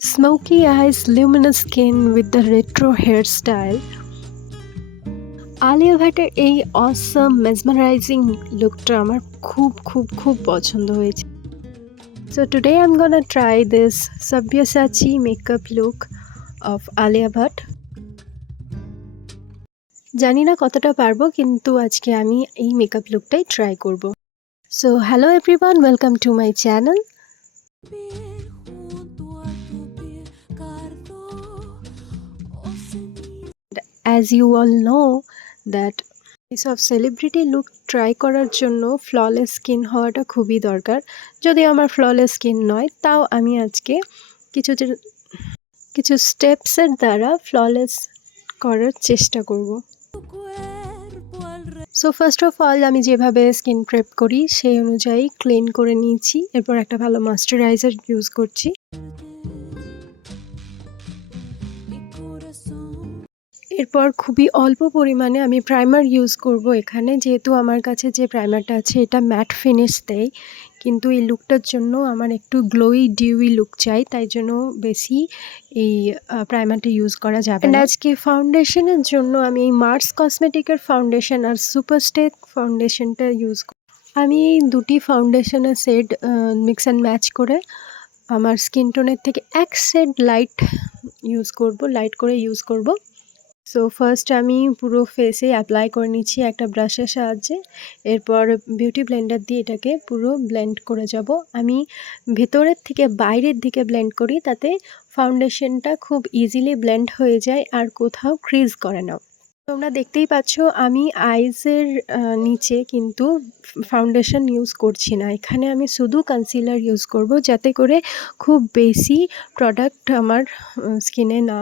Smoky eyes, luminous skin with the retro hairstyle. Alia ভাটের এই অসম mesmerising লুকটা আমার খুব পছন্দ হয়েছে। So today I'm gonna try this Sabyasachi makeup look of Alia Bhatt. জানি না কতটা পারবো, কিন্তু আজকে আমি এই মেকআপ লুকটাই ট্রাই করব। So hello everyone, welcome to my channel. As you all know that সব সেলিব্রিটি লুক ট্রাই করার জন্য ফ্ললেস স্কিন হওয়াটা খুবই দরকার। যদি আমার ফ্ললেস স্কিন নয়, তাও আমি আজকে কিছু স্টেপসের দ্বারা ফ্ললেস করার চেষ্টা করব। সো ফার্স্ট অফ অল আমি যেভাবে স্কিন প্রেপ করি সেই অনুযায়ী ক্লিন করে নিয়েছি। এরপর একটা ভালো ময়েশ্চারাইজার ইউজ করছি। এরপর খুবই অল্প পরিমাণে আমি প্রাইমার ইউজ করব এখানে, যেহেতু আমার কাছে যে প্রাইমারটা আছে এটা ম্যাট ফিনিশ দেয়, কিন্তু এই লুকটার জন্য আমার একটু গ্লোই ডিউই লুক চাই, তাই জন্য বেশি এই প্রাইমারটা ইউজ করা যাবে না। আজকে ফাউন্ডেশনের জন্য আমি এই মার্স কসমেটিকের ফাউন্ডেশন আর সুপারস্টে ফাউন্ডেশনটা ইউজ করি। আমি এই দুটি ফাউন্ডেশনের শেড মিক্স অ্যান্ড ম্যাচ করে আমার স্কিন টোনের থেকে এক শেড লাইট করে ইউজ করব। সো ফার্স্ট আমি পুরো ফেসে অ্যাপ্লাই করে নিচ্ছি একটা ব্রাশের সাহায্যে। এরপর বিউটি ব্লেন্ডার দিয়ে এটাকে পুরো ব্লেন্ড করে যাব। আমি ভেতরের থেকে বাইরের দিকে ব্লেন্ড করি, তাতে ফাউন্ডেশনটা খুব ইজিলি ব্লেন্ড হয়ে যায় আর কোথাও ক্রিজ করে না। তোমরা দেখতেই পাচ্ছ আমি আইজের নিচে কিন্তু ফাউন্ডেশন ইউজ করছি না, এখানে আমি শুধু কনসিলার ইউজ করব, যাতে করে খুব বেশি প্রোডাক্ট আমার স্কিনে না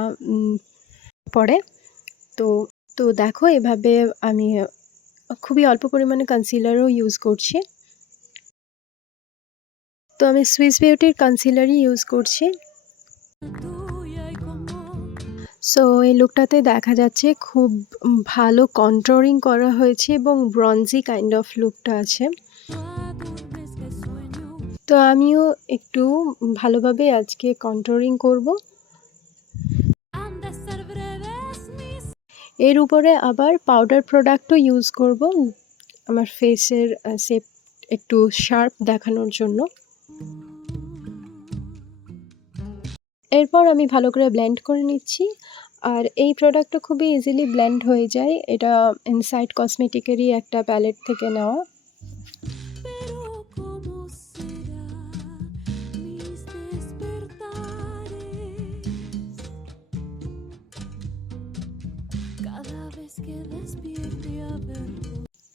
পড়ে। তো দেখো, এভাবে আমি খুবই অল্প পরিমাণে কনসিলারও ইউজ করছি। তো আমি সুইস বিউটির কনসিলারই ইউজ করছি। সো এই লুকটাতে দেখা যাচ্ছে খুব ভালো কন্ট্রোরিং করা হয়েছে এবং ব্রঞ্জি কাইন্ড অফ লুকটা আছে। তো আমিও একটু ভালোভাবে আজকে কন্ট্রোরিং করব। এর উপরে আবার পাউডার প্রোডাক্টও ইউজ করব আমার ফেসের শেপ একটু শার্প দেখানোর জন্য। এরপর আমি ভালো করে ব্লেন্ড করে নিচ্ছি। আর এই প্রোডাক্টটা খুবই ইজিলি ব্লেন্ড হয়ে যায়, এটা ইনসাইড কসমেটিকেরই একটা প্যালেট থেকে নেওয়া।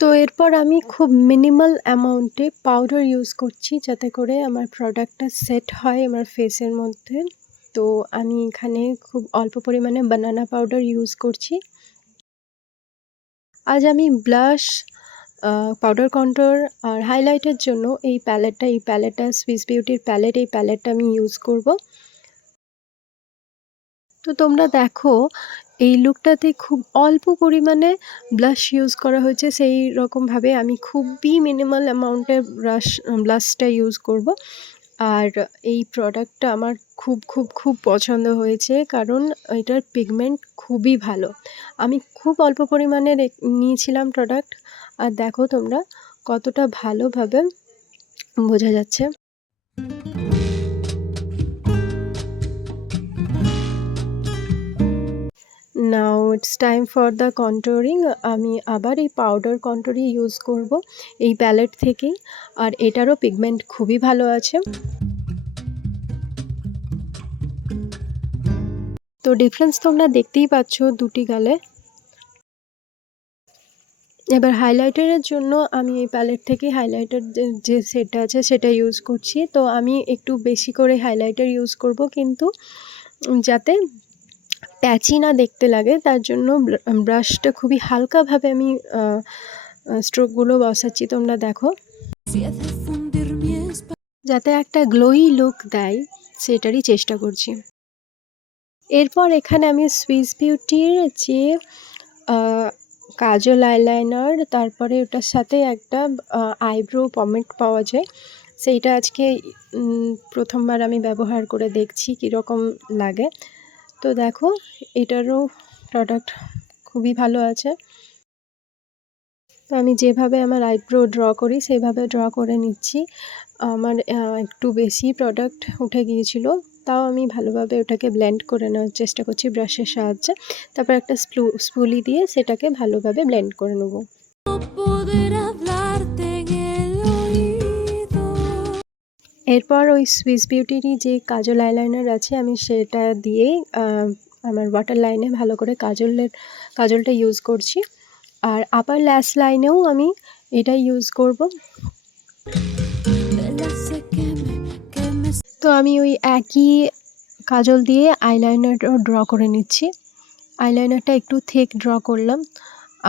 তো এরপর আমি খুব মিনিমাল অ্যামাউন্টে পাউডার ইউজ করছি, যাতে করে আমার প্রোডাক্টটা সেট হয় আমার ফেসের মধ্যে। তো আমি এখানে খুব অল্প পরিমাণে বানানা পাউডার ইউজ করছি। আজ আমি ব্লাশ, পাউডার কন্ট্রোল আর হাইলাইটের জন্য এই প্যালেটটা সুইস বিউটির প্যালেট, এই প্যালেটটা আমি ইউজ করব। তো তোমরা দেখো এই লুকটাতে খুব অল্প পরিমাণে ব্লাশ ইউজ করা হয়েছে, সেই রকমভাবে আমি খুবই মিনিমাল অ্যামাউন্টের ব্লাশটা ইউজ করব। আর এই প্রোডাক্টটা আমার খুব পছন্দ হয়েছে, কারণ এটার পিগমেন্ট খুবই ভালো। আমি খুব অল্প পরিমাণে নিয়েছিলাম প্রোডাক্ট, আর দেখো তোমরা কতটা ভালোভাবে বোঝা যাচ্ছে। Now it's time for the controlling. আমি আবার এই পাউডার কন্ট্রোরই ইউজ করব এই প্যালেট থেকেই, আর এটারও পিগমেন্ট খুবই ভালো আছে। তো ডিফারেন্স তোমরা দেখতেই পাচ্ছ দুটি গালে। এবার হাইলাইটারের জন্য আমি এই প্যালেট থেকে হাইলাইটার যে সেটটা আছে সেটা ইউজ করছি। তো আমি একটু বেশি করে হাইলাইটার ইউজ করব, কিন্তু যাতে প্যাচি না দেখতে লাগে, তার জন্য ব্রাশটা খুবই হালকাভাবে আমি স্ট্রোকগুলো বসাচ্ছি। তোমরা দেখো, যাতে একটা গ্লোই লুক দেয় সেটারই চেষ্টা করছি। এরপর এখানে আমি সুইস বিউটির যে কাজল আইলাইনার, তারপরে ওটার সাথে একটা আইব্রো পমেড পাওয়া যায়, সেইটা আজকে প্রথমবার আমি ব্যবহার করে দেখছি কীরকম লাগে। তো দেখো এটারও প্রোডাক্ট খুবই ভালো আছে। তো আমি যেভাবে আমার আইব্রো ড্র করি সেইভাবে ড্র করে নিচ্ছি। আমার একটু বেশি প্রোডাক্ট উঠে গিয়েছিল, তাও আমি ভালোভাবে ওটাকে ব্লেন্ড করে নেওয়ার চেষ্টা করছি ব্রাশের সাহায্যে। তারপর একটা স্পুলি দিয়ে সেটাকে ভালোভাবে ব্লেন্ড করে নেব। এরপর ওই সুইস বিউটিরই যে কাজল আইলাইনার আছে আমি সেটা দিয়েই আমার ওয়াটার লাইনে ভালো করে কাজলটা ইউজ করছি। আর আপার ল্যাশ লাইনেও আমি এটাই ইউজ করব। তো আমি ওই একই কাজল দিয়ে আইলাইনারটাও ড্র করে নিচ্ছি। আইলাইনারটা একটু থিক ড্র করলাম,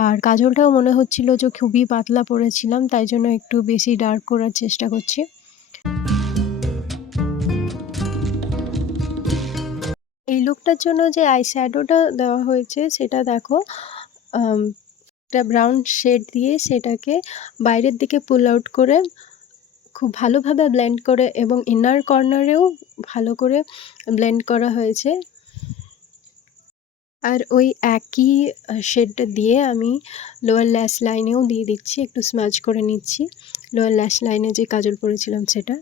আর কাজলটাও মনে হচ্ছিল যে খুবই পাতলা পরেছিলাম, তাই জন্য একটু বেশি ডার্ক করার চেষ্টা করছি। এই লুকটার জন্য যে আইশ্যাডোটা দেওয়া হয়েছে সেটা দেখো, একটা ব্রাউন শেড দিয়ে সেটাকে বাইরের দিকে পুল আউট করে খুব ভালোভাবে ব্লেন্ড করে এবং ইনার কর্নারেও ভালো করে ব্লেন্ড করা হয়েছে। আর ওই একই শেডটা দিয়ে আমি লোয়ার ল্যাশ লাইনেও দিয়ে দিচ্ছি, একটু স্মাজ করে নিচ্ছি লোয়ার ল্যাশ লাইনে যে কাজল পরেছিলাম সেটা।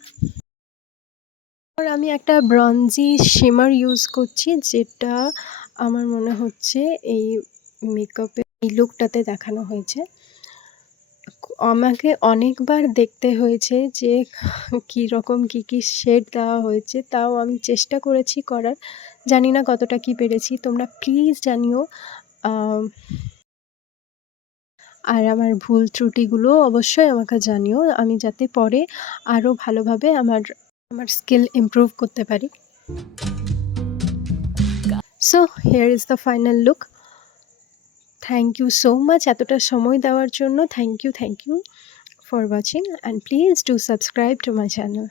আর আমি একটা ব্রঞ্জি শিমার ইউজ করছি, যেটা আমার মনে হচ্ছে এই মেকআপে এই লুকটাতে দেখানো হয়েছে। আমাকে অনেকবার দেখতে হয়েছে যে কীরকম কী শেড দেওয়া হয়েছে, তাও আমি চেষ্টা করেছি করার। জানি না কতটা কি পেরেছি, তোমরা প্লিজ জানিও। আর আমার ভুল ত্রুটিগুলো অবশ্যই আমাকে জানিও, আমি যাতে পরে আরও ভালোভাবে আমার স্কিল ইমপ্রুভ করতে পারি। So here is the final look. Thank you so much এতটা সময় দেওয়ার জন্য। Thank you for watching, and please do subscribe to my channel.